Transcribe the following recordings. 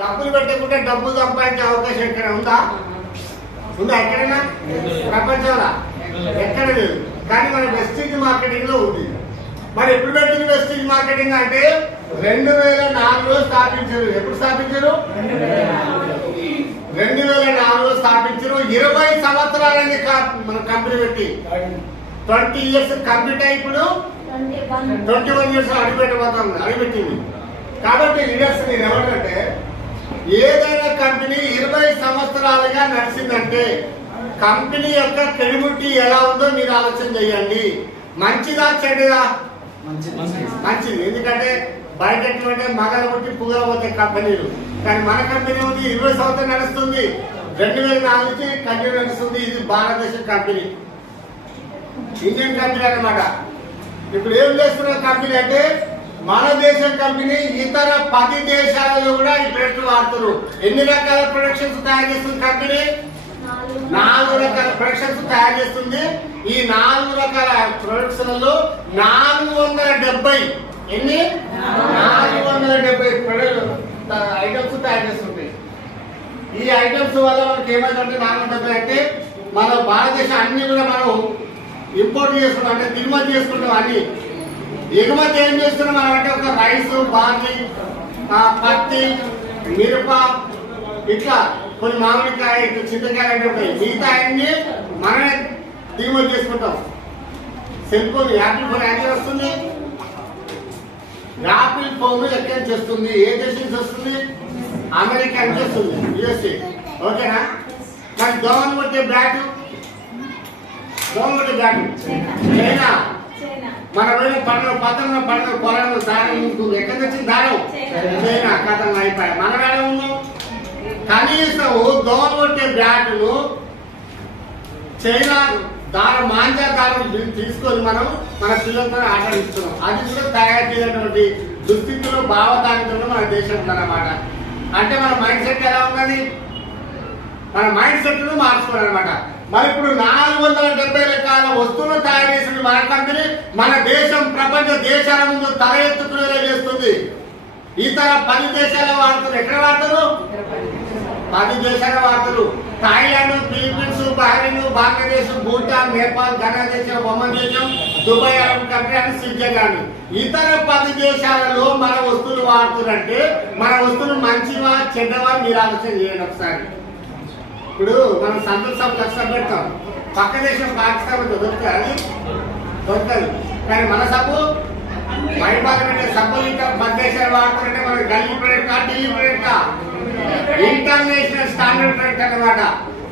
డబ్బులు పెట్టకుంటే డబ్బులు సంపాదించే అవకాశం ఎక్కడ ఉందా? ఉందా ఎక్కడైనా? ప్రపంచంలో. ఎక్కడ లేదు. కానీ మన వెస్టీజ్ మార్కెటింగ్లో ఉంది. మరి ఎప్పుడు పెట్టింది వెస్టీజ్ మార్కెటింగ్ అంటే రెండు వేల నాలుగులో స్థాపించారు. ఎప్పుడు స్థాపించారు? రెండు వేల నాలుగులో స్థాపించారు. ఇరవై సంవత్సరాలైంది మన కంపెనీ పెట్టి. ట్వంటీ ఇయర్స్ కంప్లీట్ అయి ఇప్పుడు ట్వంటీ వన్. ఇయర్స్ అడిపెట్టబోతాం అడిపెట్టింది కాబట్టి లీడర్స్ నేను ఎవరంటే ఏదైనా కంపెనీ ఇరవై సంవత్సరాలుగా నడిచిందంటే కంపెనీ యొక్క క్రెడిబిలిటీ ఎలా ఉందో మీరు ఆలోచన చేయండి. మంచిదా చెడుదా మంచిది. ఎందుకంటే బయట ఎటువంటి మగల పుట్టి పుగల పోతే కంపెనీలు. కానీ మన కంపెనీ ఉంది ఇరవై సంవత్సరం నడుస్తుంది. రెండు వేల నాలుగు నుంచి కంటిన్యూ నడుస్తుంది. ఇది భారతదేశం కంపెనీ. ఇండియన్ కంపెనీ అన్నమాట. ఇప్పుడు ఏం చేస్తున్న కంపెనీ అంటే మన దేశం కంపెనీ ఇతర పది దేశాలలో కూడా ఈ ప్రొడక్ట్ వాడుతున్నారు. ఎన్ని రకాల ప్రొడక్షన్స్ తయారు చేస్తుంది కంపెనీ? నాలుగు రకాల ప్రొడక్షన్స్ తయారు చేస్తుంది. ఈ నాలుగు రకాల ప్రొడక్ట్స్ నాలుగు వందల డెబ్బై ఎన్ని? నాలుగు వందల డెబ్బై ఐటమ్స్ తయారు చేస్తుంది. ఈ ఐటమ్స్ వల్ల మనకి ఏమైందంటే నాలుగు వందల డెబ్బై అంటే మన భారతదేశం అన్ని కూడా మనం ఇంపోర్ట్ చేసుకుంటాం అంటే దిగుమతి చేసుకుంటాం అన్ని. ఎగుమతి ఏం చేస్తున్నాం? అంటే ఒక రైస్ బార్లీ పత్తి మిరప ఇట్లా కొన్ని మామిడికాయ ఇట్లా చింతకాయ ఉంటాయి. మిగతా అన్ని మనమే దిగుమతి చేసుకుంటాం. సెల్ ఫోన్ యాపిల్ ఫోన్ ఎక్కడ వస్తుంది? యాపిల్ ఫోన్ ఎక్కడ చేస్తుంది? ఏ దేశం నుంచి వస్తుంది? అమెరికా నుంచి వస్తుంది. యుఎస్ఏ. ఓకేనా? కానీ దోమలు కొట్టే బ్యాట్? దోమలు కొట్టే బ్యాట్. చైనా. మన రోజు పండుగ పతంగ పనులు పొలంలో దారం ఉంటుంది. ఎక్కడి నుంచి వచ్చింది దారం? చైనా కథం అయిపోయాయి. మన వేళ ఉన్నాం కనీసం దోమ కొట్టే బ్యాటులు చైనా దారం మాంజా దారం తీసుకొని మనం మన పిల్లలతో ఆటలిస్తున్నాం. అది కూడా తయారు చేయనటువంటి దుస్థితిలో భావదానితో మన దేశం ఉందన్నమాట. అంటే మన మైండ్ సెట్ ఎలా ఉన్నది మన మైండ్ సెట్ను మార్చుకోవాలన్నమాట. మరి ఇప్పుడు నాలుగు వందల డెబ్బై లెక్కల వస్తువులు తయారు చేసిన మన కంపెనీ. మన దేశం ప్రపంచ దేశాల ముందు తల ఎత్తుకునేలా చేస్తుంది. ఇతర పది దేశాల వాడుతారు ఎక్కడ వాడతారు పది దేశాల వార్తలు. Thailand Philippines Bahrain Bangladesh Bhutan Nepal Ghana బొమ్మ ఒమన్ దేశం దుబాయ్ అరబ్ కంట్రీ అని స్విట్జర్లాండ్ ఇతర పది దేశాలలో మన వస్తువులు వాడుతున్నట్టే మన వస్తువులు మంచివా చెడ్డవా మీరు ఆలోచన చేయండి ఒకసారి. ఇప్పుడు మనం సంతోషం కష్టం పెడతాం. పక్క దేశం పాకిస్తాన్ దొరుకుతుంది అది? దొరకదు కానీ మన సబ్బు? బయట పెట్టే సబ్బులు ఇంకా పది దేశాలు వాడుతుంటే మనకి గల్లీ ప్రోడక్ట్ కా ఢిల్లీ ప్రోడక్ట్ కా? ఇంటర్నేషనల్ స్టాండర్డ్ ప్రొడక్ట్ అన్నమాట.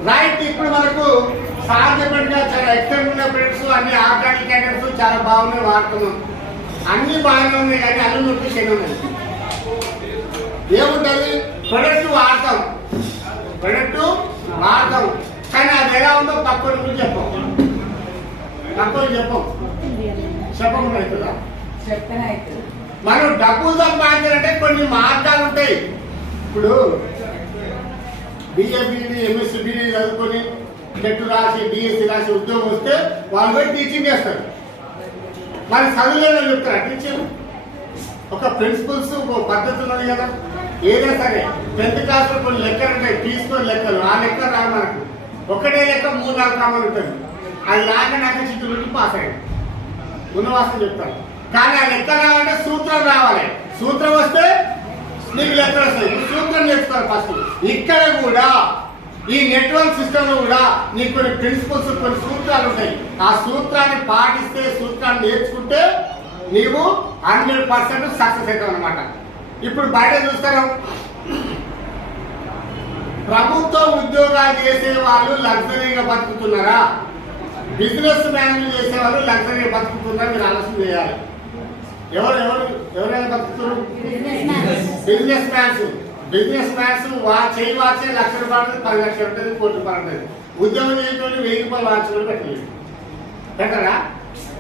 రైట్ ఇప్పుడు మనకు సాధ్యపడిగా చాలా ఎక్స్టెంట్ ఉన్న ప్రొడక్ట్స్ అన్ని ఆర్గానిక్ ఐటమ్స్ చాలా బాగున్నాయి వాడుతున్నాం. అన్ని బాగానే ఉన్నాయి కానీ అల్లు నొప్పి ఉన్నాయి ఏముంటుంది? ప్రొడక్ట్ వాడతాం. ప్రొడక్ట్ వాడతాం కానీ అది ఎలా ఉందో పక్కన గురించి చెప్పం. పక్కన చెప్పం. చెప్పకుండా అవుతుందా? మనం డబ్బులు సంపాదించాలంటే కొన్ని మార్గాలు ఉంటాయి. ఇప్పుడు బిఏబిడి ఎంఎస్సి బిడి చదువుకొని టెట్ రాసి డిఎస్సి రాసి ఉద్యోగం వస్తే వాళ్ళు పోయి టీచింగ్ చేస్తారు. మరి చదువులేదో చెప్తారా టీచింగ్ ఒక ప్రిన్సిపల్స్ ఒక పద్ధతి ఉన్నది కదా. ఏదైనా సరే టెన్త్ క్లాస్లో కొన్ని లెక్కలు ఉంటాయి. తీసుకొని లెక్కలు. ఆ లెక్క రాదు మనకు. ఒకటే లెక్క మూడు నాలుగు కామన్ ఉంటుంది. అది రాక నాకు చిత్తులు పాస్ అయ్యాడు. ఉన్నవాసం చెప్తాను. కానీ ఆ లెక్క రావాలంటే సూత్రం రావాలి. సూత్రం వస్తే నీకు లెక్క వస్తాయి. సూత్రం చెప్తారు ఫస్ట్ ఇక్కడ కూడా ఈ నెట్వర్క్ సిస్టమ్లో కూడా నీకు కొన్ని ప్రిన్సిపల్స్ కొన్ని సూత్రాలు ఉంటాయి. ఆ సూత్రాన్ని పాటిస్తే సూత్రాన్ని నేర్చుకుంటే నీవు హండ్రెడ్ పర్సెంట్ సక్సెస్ అవుతావు అనమాట ఇప్పుడు బయట చూస్తాను ప్రభుత్వ ఉద్యోగాలు చేసే వాళ్ళు లగ్జరీగా బతుకుతున్నారా? బిజినెస్ మ్యాన్లు చేసే వాళ్ళు లగ్జరీగా బతుకుతున్నారా? మీరు ఆలోచన చేయాలి. ఎవరు ఎవరు ఎవరైనా బతుకుతున్నారు బిజినెస్ మ్యాన్స్. బిజినెస్ మ్యాన్స్ వా చేయి వాచే లక్ష రూపాయలు పది లక్షలు ఉంటుంది కోటి రూపాయలు ఉంటుంది ఉద్యోగం చేయడం వెయ్యి రూపాయలు వాచ్ కూడా పెట్టలేదు. పెట్టరా?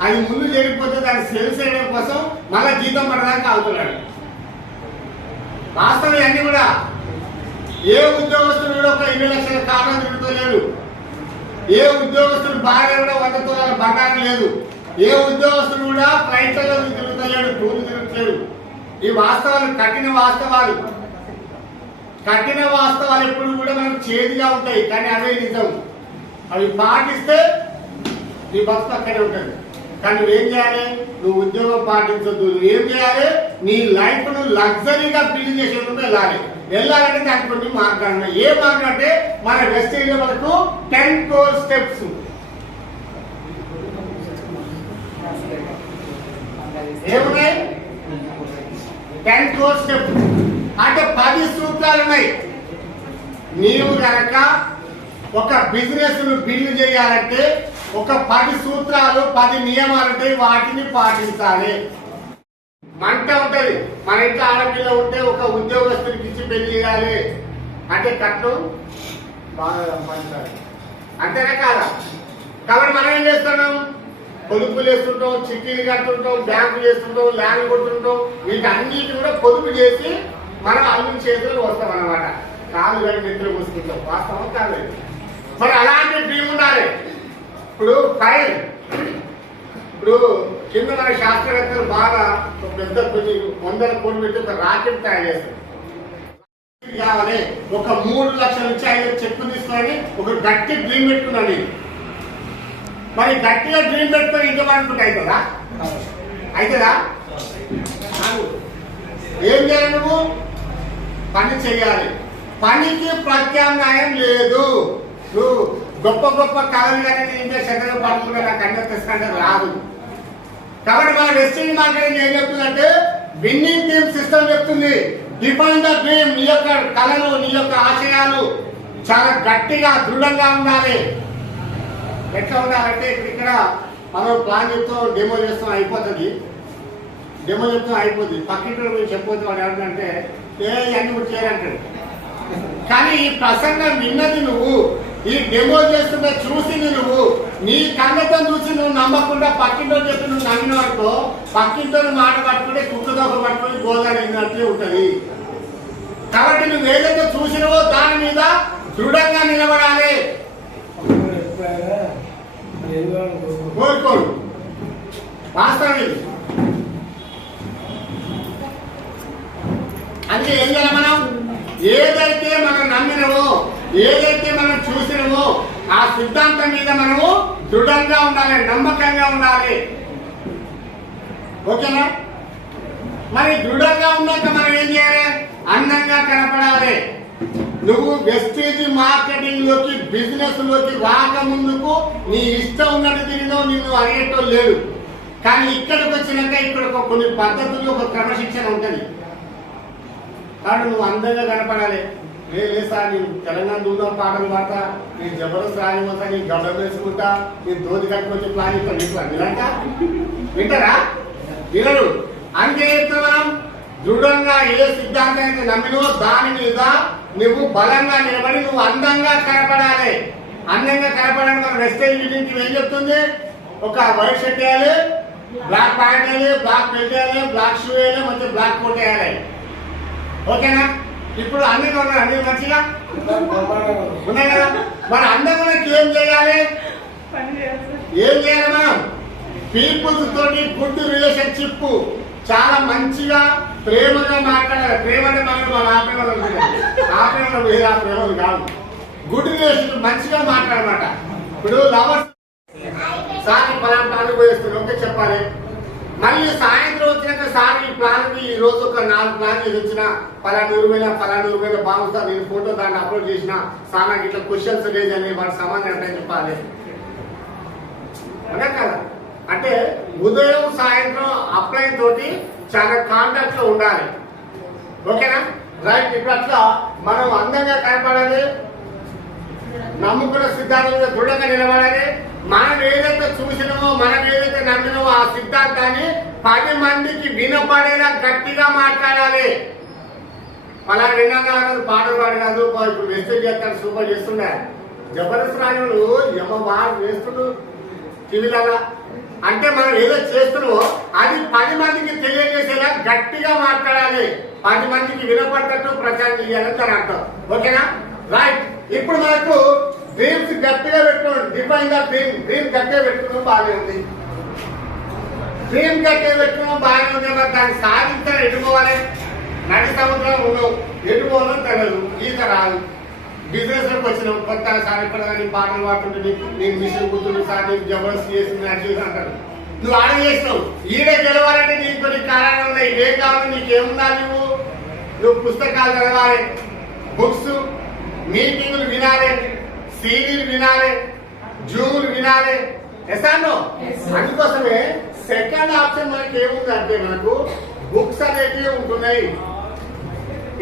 అది ముందు చేయకపోతే దాన్ని సేల్స్ చేయడం కోసం మళ్ళీ జీతం పడడానికి అవుతున్నాడు వాస్తవం అన్ని కూడా ఏ ఉద్యోగస్తులు కూడా ఒక ఇరవై లక్షల కారణం తిరుగుతలేడు. ఏ ఉద్యోగస్తులు భార్య కూడా వంద తులాల బంగారం లేదు. ఏ ఉద్యోగస్తులు కూడా ఫ్లైట్లలో తిరుగుతలేడు టూర్లు తిరుగుతలేడు. ఈ వాస్తవాలు కఠిన వాస్తవాలు. కఠిన వాస్తవాలు ఎప్పుడు కూడా మనకు చేదుగా ఉంటాయి కానీ అవే నిజం. అవి పాటిస్తే నీ బతుకు అక్కడే ఉంటుంది. కానీ నువ్వేం చేయాలి? నువ్వు ఉద్యోగం పాటించొద్దు. నువ్వు ఏం చేయాలి? నీ లైఫ్ను లగ్జరీగా బిల్డ్ చేసేందుకు ముందు వెళ్ళాలి. వెళ్ళాలంటే దానికి కొన్ని మార్గాలు ఏ మార్గం అంటే మన వెస్ట్లో మనకు టెన్ కోర్ స్టెప్స్ ఏమున్నాయి? టెన్ కోర్ స్టెప్ అంటే పది సూత్రాలు ఉన్నాయి. నీవు కనుక ఒక బిజినెస్ను బిల్డ్ చేయాలంటే ఒక పది సూత్రాలు పది నియమాలు ఉంటాయి వాటిని పాటించాలి. మంట ఉంటది. మన ఇంట్లో ఆడపిల్ల ఉంటే ఒక ఉద్యోగస్తునికి ఇచ్చి పెళ్ళి చేయాలి. అంటే కట్నం బాగా సంపాదించాలి అంతేనా కాదా? కాబట్టి మనం ఏం చేస్తున్నాం? పొదుపులు వేస్తుంటాం చిక్కీలు కట్టుంటాం బ్యాంకు చేస్తుంటాం ల్యాండ్ కొడుతుంటాం. వీటన్నిటి కూడా పొదుపు చేసి మనం అల్లుని చేతులు వస్తాం అనమాట కాదు కానీ నిద్ర పూసుకుంటాం వాస్తవం కాదు. మరి అలాంటి డ్రీమ్ ఉండాలి. ఇప్పుడు ఫైల్. ఇప్పుడు కింద మన శాస్త్రవేత్తలు బాగా పెద్ద కొన్ని వందల కోట్లు పెట్టి ఒక రాకెట్ తయారు చేస్తారు. కావాలి ఒక మూడు లక్షల నుంచి ఐదు చెక్కు తీసుకొని ఒక గట్టి డ్రీమ్ పెట్టుకున్నాను మరి గట్టిగా డ్రీమ్ పెట్టుకొని ఇంకా అనుకుంటే అవుతుందా అవుతుందా ఏం చేయాలి నువ్వు? పని చేయాలి. పనికి ప్రత్యామ్నాయం లేదు. నువ్వు గొప్ప గొప్ప కళలు కానీ నీ పాటలు నాకు అన్నీ రాదు. కాబట్టి మన వెస్టింగ్ మార్కెట్ ఏం చెప్తుందంటే విన్నింగ్ టీమ్ సిస్టమ్ చెప్తుంది. డిఫైన్ ద డ్రీమ్ నీ యొక్క కళలు నీ యొక్క ఆశయాలు చాలా గట్టిగా దృఢంగా ఉండాలి. ఎట్లా ఉండాలంటే ఇక్కడ మనం ప్లాన్ చెప్తాం డెమో చేస్తాం అయిపోతుంది. డెమో చెప్తాం అయిపోతుంది. పక్కింటి మీరు చెప్పొద్దు వాడు ఏమంటే ఏ అన్ని కూడా చేయాలంటాడు కానీ ఈ ప్రసంగం విన్నది నువ్వు. ఈ డెమో చేస్తున్న చూసి నువ్వు. నీ కళ్ళతో చూసి నువ్వు నమ్మకుండా పక్కింటో చెప్పి నువ్వు నమ్మిన వరకు పక్కింటో మాట పట్టుకుంటే కుక్కదొక పట్టుకుని గోదాడినట్లే ఉంటది. కాబట్టి నువ్వు ఏదైతే చూసినవో దాని మీద దృఢంగా నిలబడాలి. కోరుకోడు వాస్తవం అందుకే అంటే ఏం చేయాలి మనం? ఏదైతే మనం నమ్మినవో ఏదైతే మనం చూసినామో ఆ సిద్ధాంతం మీద మనము దృఢంగా ఉండాలి నమ్మకంగా ఉండాలి. ఓకేనా? మరి దృఢంగా ఉన్నాక మనం ఏం చేయాలి? అందంగా కనపడాలి. నువ్వు వెస్టేజ్ మార్కెటింగ్లోకి బిజినెస్లోకి రాక ముందుకు నీ ఇష్టం ఉన్నట్టు తినో నిన్ను అడిగేటో లేడు కానీ ఇక్కడికి వచ్చినాక ఇక్కడ ఒక కొన్ని పద్ధతులు ఒక క్రమశిక్షణ ఉంటుంది. కాబట్టి నువ్వు అందంగా కనపడాలి. ఏ లేదు సార్ నేను తెలంగాణ దూరం పాటలు పాడతా నేను జబర్దస్త్ రానిపోతా నేను గడ్డం వేసుకుంటా నేను దోతి కట్టుకొచ్చి ప్లాన్ ఇక్కడ వింటా వినంట? వింటారా? వినరు. అందుకే చెప్తా దృఢంగా ఏ సిద్ధాంతాన్ని నమ్మినో దాని మీద నువ్వు బలంగా నిలబడి నువ్వు అందంగా కనపడాలి. అందంగా కనపడడానికి మన వెస్టేజ్ యూనిట్ ఏం చెప్తుంది? ఒక వైట్ షర్ట్ వేయాలి బ్లాక్ ప్యాంట్ వేయాలి బ్లాక్ బెల్ట్ వేయాలి బ్లాక్ షూ వేయాలి మంచి బ్లాక్ కోట్ వేయాలి. ఓకేనా? ఇప్పుడు అన్ని ఉన్నాయి అన్ని మంచిగా? ఉన్నాయి కదా? మరి అందంగా ఏం చేయాలి? ఏం చేయాలి మనం? పీపుల్స్ తోటి గుడ్ రిలేషన్షిప్ చాలా మంచిగా ప్రేమగా మాట్లాడాలి. ప్రేమ అంటే మనకు మన ఆపేమలు ఆపేమలు వేరే ఆపేమలు కాదు. గుడ్ రిలేషన్ మంచిగా మాట్లాడమాట. ఇప్పుడు లవర్స్ సార్ ప్లాన్ పోయేస్తుంది ఓకే చెప్పాలి. మళ్ళీ సాయంత్రం వచ్చినాక సార్ ఈ ప్లాన్ ఈ రోజు ఒక నాలుగు ప్లాన్ చేసి వచ్చిన పలానా ఊరు మీద పలానా ఊరు బాగుంది సార్ నేను ఫోటో దాన్ని అప్లోడ్ చేసిన సార్ నాకు ఇట్లా క్వశ్చన్స్ లేదని వాడు సమాధానం చెప్పాలి? అదే కదా? అంటే ఉదయం సాయంత్రం అప్లై తోటి చాలా కాంటాక్ట్లో ఉండాలి. ఓకేనా? రైట్ ఇప్పుడు అట్లా మనం అందంగా కనపడాలి నమ్ముకున్న సిద్ధాంతం మీద దృఢంగా నిలబడాలి మనం ఏదైతే చూసినామో మనం ఏదైతే నమ్మినామో ఆ సిద్ధాంతాన్ని పది మందికి వినపడేలా గట్టిగా మాట్లాడాలి. అలా విన్నాగా పాట పాడు కాదు ఇప్పుడు మెసేజ్ చేస్తాడు సూపర్ చేస్తున్నారు జబర్దస్త్ రాజులు ఎమ వారు వేస్తుడు టీవీలలో. అంటే మనం ఏదో చేస్తున్నామో అది పది మందికి తెలియజేసేలా గట్టిగా మాట్లాడాలి. పది మందికి వినపడటట్టు ప్రచారం చేయాలని దాని అర్థం. ఓకేనా? రైట్ ఇప్పుడు మనకు డ్రీమ్స్ గట్టిగా పెట్టుకోండి. డిఫైన్గా డ్రీమ్ డ్రీమ్ గట్టిగా పెట్టుకోవడం బాగానే ఉంది డ్రీమ్ గట్టిగా పెట్టుకోవడం బాగానే ఉంది అన్న దాన్ని సాధించాలి ఎటుకోవాలి నడి సముద్రం ఉండవు. ఎటు పోవడం తెలియదు. ఈత రాదు. బిజినెస్లోకి వచ్చినావు కొత్త సార్ ఇక్కడ కానీ పాటలు పాడుతుంటే నీకు నేను మిషన్ కుట్టుడు సార్ నీకు జబర్దస్త్ చేసింది అది చేసి అంటారు. నువ్వు ఆడ చేసినావు. ఈడే గెలవాలంటే నీకు కొన్ని కారణాలు ఉన్నాయి. ఏం కావాలి? నీకు ఏముందా నువ్వు నువ్వు పుస్తకాలు చదవాలి. బుక్స్ మీటింగ్లు వినాలి. సీడీలు వినాలి జూములు వినాలి. ఎసాను అందుకోసమే సెకండ్ ఆప్షన్ మనకి ఏముంది అంటే మనకు బుక్స్ అనేటివి ఉంటున్నాయి.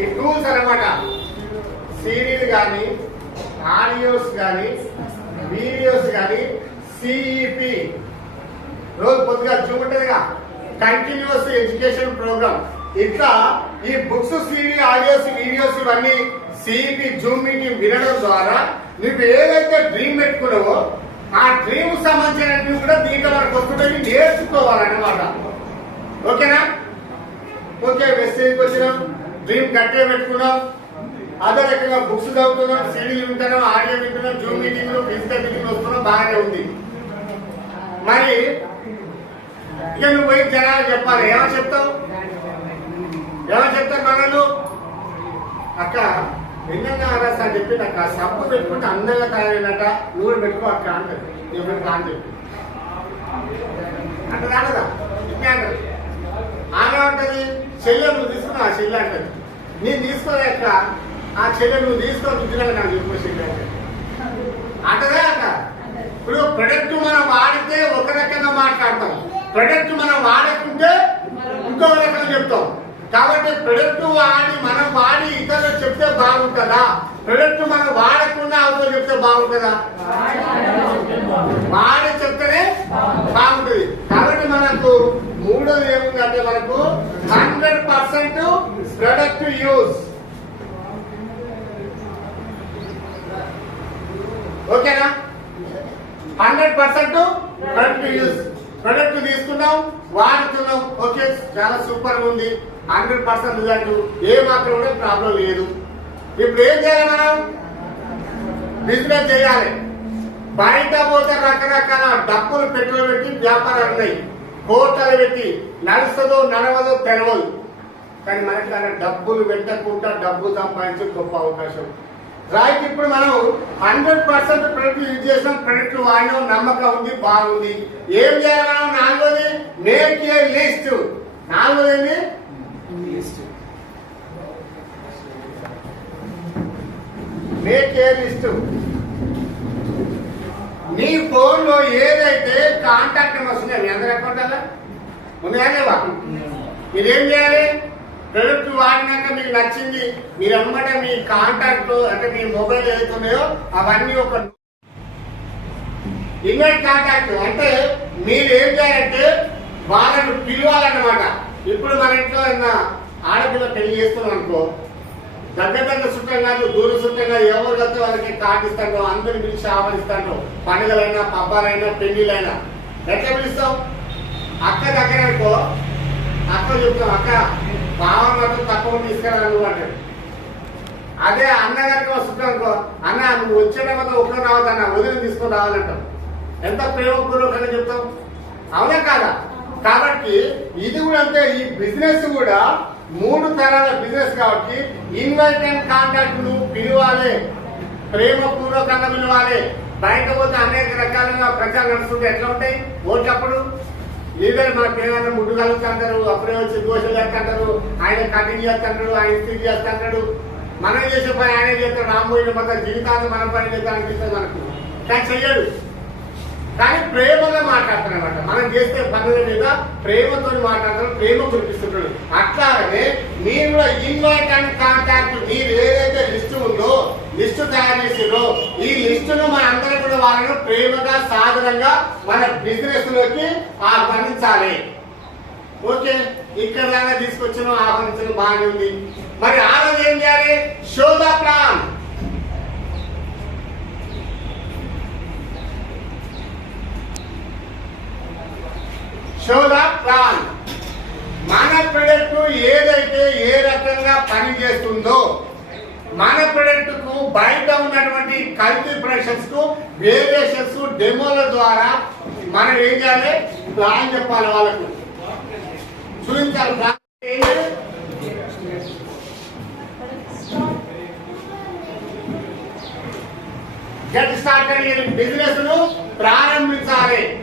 ఈ టూల్స్ అన్నమాట. సీడీలు కానీ ఆడియోస్ కానీ వీడియోస్ కానీ సిఈపి రోజు పొద్దుగా చూపుంటదిగా కంటిన్యూస్ ఎడ్యుకేషన్ ప్రోగ్రామ్ ఇట్లా ఈ బుక్స్ సీడీ ఆడియోస్ వీడియోస్ ఇవన్నీ సిఈపి జూమ్ మీటింగ్ వినడం ద్వారా నువ్వు ఏదైతే డ్రీమ్ పెట్టుకున్నావో ఆ డ్రీమ్ సంబంధించినవి కూడా దీంట్లో మనకు వస్తుందని నేర్చుకోవాలన్నమాట. ఓకేనా? ఓకే మెసేజ్కి వచ్చినాం. డ్రీమ్ గట్టిగా పెట్టుకున్నాం. అదే రకంగా బుక్స్ చదువుతున్నాం సీడీలు వింటున్నాం ఆడియో వింటున్నాం జూమ్ మీటింగ్లు ఫిజికల్ మీటింగ్ వస్తున్నాం బాగానే ఉంది. మరి ఇక నువ్వు పోయి జనాలు చెప్పాలి. ఏమని చెప్తావు? ఏమని చెప్తారు మనలు అక్క ఎన్నెన్న ఆరాస అని చెప్పి నాకు ఆ సబ్బు పెట్టుకుంటే అందంగా తయారైనట నూనె పెట్టుకో అక్క అంటది. నేను పెట్టుకో అని చెప్పి. అంటే రాలేదా? ఇట్లా అంటది. ఆమె అంటది చెల్లె నువ్వు తీసుకున్నా ఆ చెల్లె అంటది. నేను తీసుకోలే అక్క. ఆ చెల్లె నువ్వు తీసుకో బుద్ధిగా నాకు చెప్పిన చెల్లె అంటదే. అక్క. ఇప్పుడు ప్రొడక్ట్ మనం వాడితే ఒక రకంగా మాట్లాడతాం. ప్రొడక్ట్ మనం వాడకుంటే ఇంకో రకంగా చెప్తాం. కాబట్టి ప్రొడక్ట్ వాడి మనం వాడి ఇతరులు చెప్తే బాగుంటుందా? ప్రొడక్ట్ మనం వాడకుండా అవతల చెప్తే బాగుంటుందా? వాడి చెప్తేనే బాగుంటుంది. కాబట్టి మనకు మూడోది ఏముందంటే మనకు హండ్రెడ్ పర్సెంట్ ప్రొడక్ట్ యూజ్. ఓకేనా? Hundred percent product use. Product తీసుకున్నాం వాడుతున్నాం. ఓకే చాలా సూపర్ ఉంది. హండ్రెడ్ పర్సెంట్ రిజల్ట్ ఏ మాత్రం కూడా ప్రాబ్లం లేదు. ఇప్పుడు ఏం చేయాలి మనం? బిజినెస్ చేయాలి. బయట పోతే రకరకాల డబ్బులు పెట్టుబడి పెట్టి వ్యాపారాలు ఉన్నాయి. కోటలు పెట్టి నడుస్తుందో నడవదో తెలవదు. కానీ మనకి డబ్బులు పెట్టకుండా డబ్బు సంపాదించే గొప్ప అవకాశం. రైట్ ఇప్పుడు మనం హండ్రెడ్ పర్సెంట్ ప్రొడక్ట్ యూజ్ చేసాం ప్రొడక్ట్ వాడినాం నమ్మకం ఉంది బాగుంది. ఏం చేయాలి మనం? నాలుగోది మేక్ ఏ లిస్ట్ నాలుగోది మేక్ ఏ లిస్ట్ నీ ఫోన్లో ఏదైతే కాంటాక్ట్ నెంబర్స్ ఉన్నాయో మీ ఉన్నాయా మీరేం చేయాలి? ప్రొడక్ట్ వాడినాక మీకు నచ్చింది మీరు అమ్మట మీ కాంటాక్ట్ అంటే మీ మొబైల్ ఏదైతున్నాయో అవన్నీ ఒక ఇన్వైట్ కాంటాక్ట్ అంటే మీరు ఏం చేయాలంటే వాళ్ళను పిలవాలన్నమాట. ఇప్పుడు మన ఇంట్లో ఉన్న ఆడపిల్ల పెళ్ళి చేస్తున్నాం అనుకో దగ్గర దగ్గర చుట్టం కాదు దూర చుట్టం కాదు ఎవరు కలిసి వాళ్ళకి కార్డు ఇస్తాను అందరిని పిలిచి ఆహ్వానిస్తాను పండుగలైనా పబ్బాలైనా పెళ్ళిలైనా ఎట్లా పిలుస్తాం అక్క దగ్గర అనుకో అక్క చెప్తాం అక్క బావన్ మాత్రం తక్కువ తీసుకురా నువ్వు అంటాడు. అదే అన్న గారికి వస్తుంది అనుకో అన్న నువ్వు వచ్చేటప్పుడు మాత్రం ఒక్కరు రావద్దన్న వదిలి తీసుకొని రావాలంటాం ఎంత ప్రేమపూర్వకంగా చెప్తాం అవునా కాదా? కాబట్టి ఇది కూడా అంటే ఈ బిజినెస్ కూడా మూడు తరాల బిజినెస్ కాబట్టి ఇన్వైట్ అండ్ కాంటాక్ట్ను పిలవాలి. ప్రేమపూర్వకంగా పిలవాలి. బయట పోతే అనేక రకాలుగా ప్రచారం నడుస్తుంది ఎట్లా ఉంటాయి? ఓట్లప్పుడు లీడర్ మన పిల్లలను ముడ్డు కలుగుతుంటారు అప్పుడే వచ్చి దోషలు చేస్తుంటారు ఆయన కటింగ్ చేస్తుంటాడు ఆయన స్త్రీ చేస్తుంటాడు. మనం చేసే పని ఆయన చేస్తాడు. రామోయిన మొత్తం జీవితాన్ని మన పని చేస్తాడు అనిపిస్తుంది మనకు. కానీ చెయ్యడు. కానీ ప్రేమగా మాట్లాడుతున్నమాట మనం చేసే పనుల మీద ప్రేమతో మాట్లాడుతున్నాడు ప్రేమ కురిపిస్తున్నాడు అట్లాగనే మీరు కూడా ఇన్వైట్ అండ్ కాంటాక్ట్ మీరు ఏదైతే లిస్టు ఉందో లిస్టు తయారు చేసిరో ఈ లిస్టును మన అందరం కూడా వాళ్ళను ప్రేమగా సాధారణంగా మన బిజినెస్లోకి ఆహ్వానించాలి. ఓకే? ఇక్కడ దాకా తీసుకొచ్చిన ఆహ్వానించడం బాగానే ఉంది. మరి ఆ రోజు ఏం చేయాలి? Show the plan. Show plan మన ప్రొడక్ట్ ఏదైతే ఏ రకంగా పనిచేస్తుందో మన ప్రొడక్ట్కు బయట ఉన్నటువంటి కల్తీ ప్రెషర్స్కు వేరియేషన్స్ డెమోల ద్వారా మనం ఏం చేయాలి? ప్లాన్ చెప్పాలి వాళ్ళకు. చూపించాలి ప్లాన్. గెట్ స్టార్ట్ బిజినెస్ను ప్రారంభించాలి.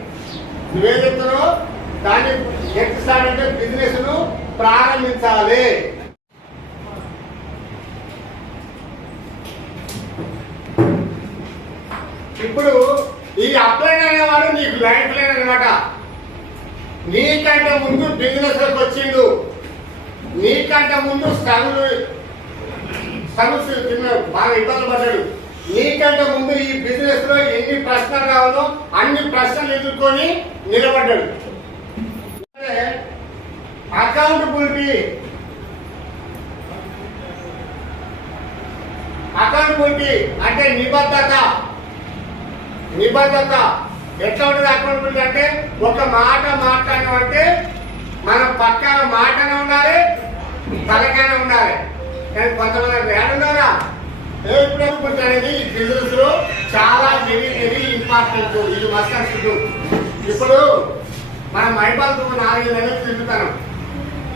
నువ్వేదెత్తున్నావు దాన్ని గెట్ అంటే బిజినెస్ను ప్రారంభించాలి. ఇప్పుడు ఈ అప్లైన్ అనేవాడు నీకు లైఫ్ లైన్ అనమాట నీకంటే ముందు బిజినెస్లోకి వచ్చిండు. నీకంటే ముందు స్ట్రగుల్ స్ట్రగుల్స్ బాగా ఇబ్బంది పడ్డాడు. నీకంటే ముందు ఈ బిజినెస్లో ఎన్ని ప్రశ్నలు కావాలో అన్ని ప్రశ్నలు ఎదుర్కొని నిలబడ్డాడు. అకౌంటబిలిటీ అకౌంటబిలిటీ అంటే నిబద్ధత. నిబద్ధత. ఎట్లా ఉంటుంది అకౌంటబిలిటీ అంటే ఒక మాట మాట్లాడడం అంటే మనం పక్కన మాటనే ఉండాలి తలకైనా ఉండాలి. కానీ కొంతమంది ఏడున్నారా ఎప్పుడు అనేది ఈ బిజినెస్లో చాలా వెరీ వెరీ ఇంపార్టెంట్ ఇది మస్ట్ ఇప్పుడు మనం మైపాల్ నాలుగు నెలలు తిరుగుతాను.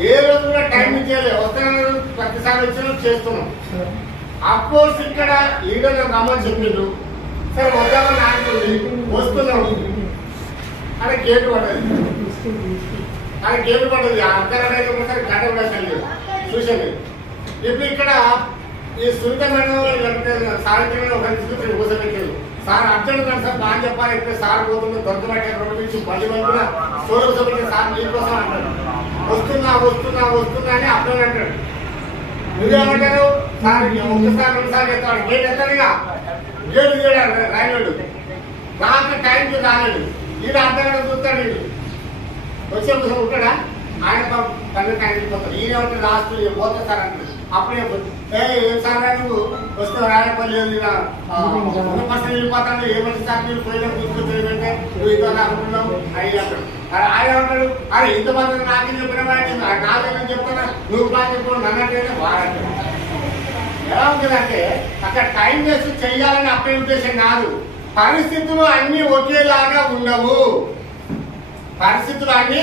ఏ రోజు కూడా టైం ఇచ్చేయాలి? వస్తున్న ప్రతిసారి వచ్చిన చేస్తున్నాం. అఫ్కోర్స్ ఇక్కడ లీడర్ రమ్మని చెప్పిండు సరే వద్దామని ఆడుతుంది వస్తున్నాం. అక్కడ గేటు పడదు అక్కడ గేటు పడదు అర్ధరాడు ఒకసారి గంట కూడా తెలియదు చూసాను ఇప్పుడు ఇక్కడ ఈ సున్నితమైన సాహిత్యంలో ఒక తీసుకుని కూర్చోబెట్టారు. సార్ అర్జున్ గారు సార్ బాగా చెప్పాలి. ఇప్పుడు సార్ పోతుంది దొరకబట్టే రెండు నుంచి పది మంది స్టోర్ కూర్చోబెట్టి సార్ మీకోసం అంటారు. వస్తున్నా వస్తున్నా వస్తున్నా అని అర్థం అంటాడు. నువ్వేమంటారు? సార్ ఒకసారి రెండుసార్లు చెప్తాడు. గేట్ ఎత్తాడుగా గేటు తీయడాడు రాయలేడు. రాత్రి టైంకి రాలేడు. ఈడు అర్థంగా చూస్తాడు వీడు వచ్చే కోసం ఉంటాడా? ఆయన తండ్రి ఆయన వెళ్ళిపోతాడు. ఈయన ఉంటే లాస్ట్ పోతే సార్ అంటాడు. అప్పుడే ఏ ఏం సార్ నువ్వు? వస్తే రాయపల్లి పర్సెంట్ వెళ్ళిపోతాడు ఏ మంచి సార్ మీరు పోయినా తీసుకొచ్చి అంటే నువ్వు ఇదో అనుకున్నావు అయ్యి అంటాడు. అరే ఆయన ఉంటాడు అరే ఇంతమంది నాకు చెప్పిన నాకేమని చెప్తానా? నువ్వు బాగా చెప్పు నన్ను అంటే. వాడంటాడు ఎలా ఉంటుందంటే అక్కడ టైం వేస్ట్ చేయాలని అప్పటి ఉద్దేశం కాదు. పరిస్థితులు అన్ని ఒకేలాగా ఉండవు. పరిస్థితులు అన్ని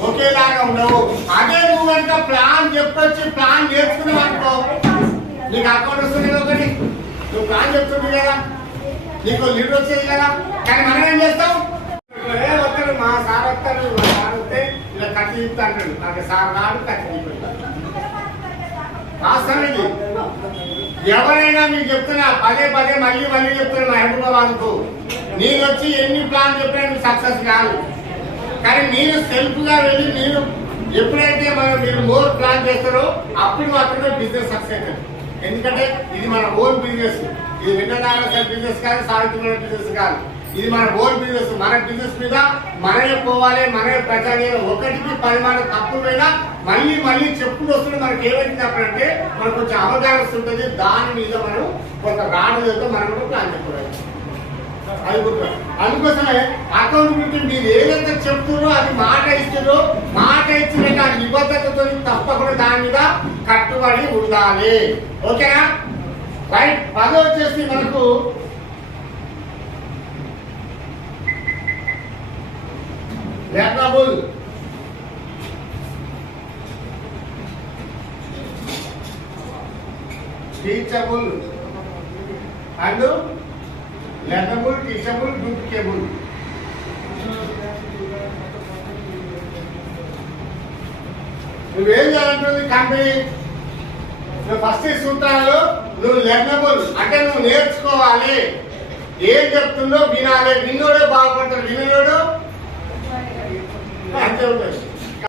ఒకేలాగా ఉండవు. అదే నువ్వు కనుక ప్లాన్ చెప్పొచ్చి ప్లాన్ చేసుకున్నావు అనుకో నీకు అకౌంట్ వస్తుంది ఒకటి. నువ్వు ప్లాన్ చెప్తుంది కదా నీకు లీడ్ వచ్చేది కదా. కానీ మనం ఏం చేస్తావు వస్తాడు మా సార్ వస్తాడు మా సార్ వస్తే ఇలా కట్టి తిప్పుతా అంటాడు. నాకు సార్ రాడు కట్టి తిప్పుతాడు ఎవరైనా మీకు చెప్తున్నా పదే పదే మళ్ళీ మళ్ళీ చెప్తున్నా మా హైదరాబాద్కు నేను వచ్చి ఎన్ని ప్లాన్ చెప్పినా మీకు సక్సెస్ కాదు. కానీ మీరు సెల్ఫ్గా వెళ్ళి మీరు ఎప్పుడైతే మనం మీరు మోర్ ప్లాన్ చేస్తారో అప్పుడు మాత్రమే బిజినెస్ సక్సెస్ అవుతుంది. ఎందుకంటే ఇది మన ఓన్ బిజినెస్ ఇది విన్నదార బిజినెస్ కాదు సాగుతున్న బిజినెస్ కాదు. ఇది మన ఓన్ బిజినెస్ మన బిజినెస్ మీద మనమే పోవాలి మనమే ప్రచారం పది ఒకటికి తప్పు మీద మళ్ళీ మళ్ళీ చెప్పులు వస్తుంది మనకి ఏమైంది అప్పుడంటే మనకు కొంచెం అవగాహన ఉంటుంది దాని మీద మనం కొంత రావడంతో మనం కూడా ప్లాన్ చెప్పలేదు అది అందుకోసమే అకౌంటబిలిటీ మీరు ఏదైతే చెప్తున్నారో అది మాట ఇస్తారో మాట ఇచ్చిన ఆ నిబద్ధతతో తప్పకుండా దాని మీద కట్టుబడి ఉండాలి. ఓకేనా? రైట్. పదో వచ్చేసి మనకు learnable teachable and learnable teachable duplicable నువ్వేం చేయాలంటుంది కంపెనీ? నువ్వు ఫస్ట్ ఈ సూత్రాలు నువ్వు లెర్నబుల్ అంటే నువ్వు నేర్చుకోవాలి. ఏం చెప్తుందో వినాలి. ফেলবে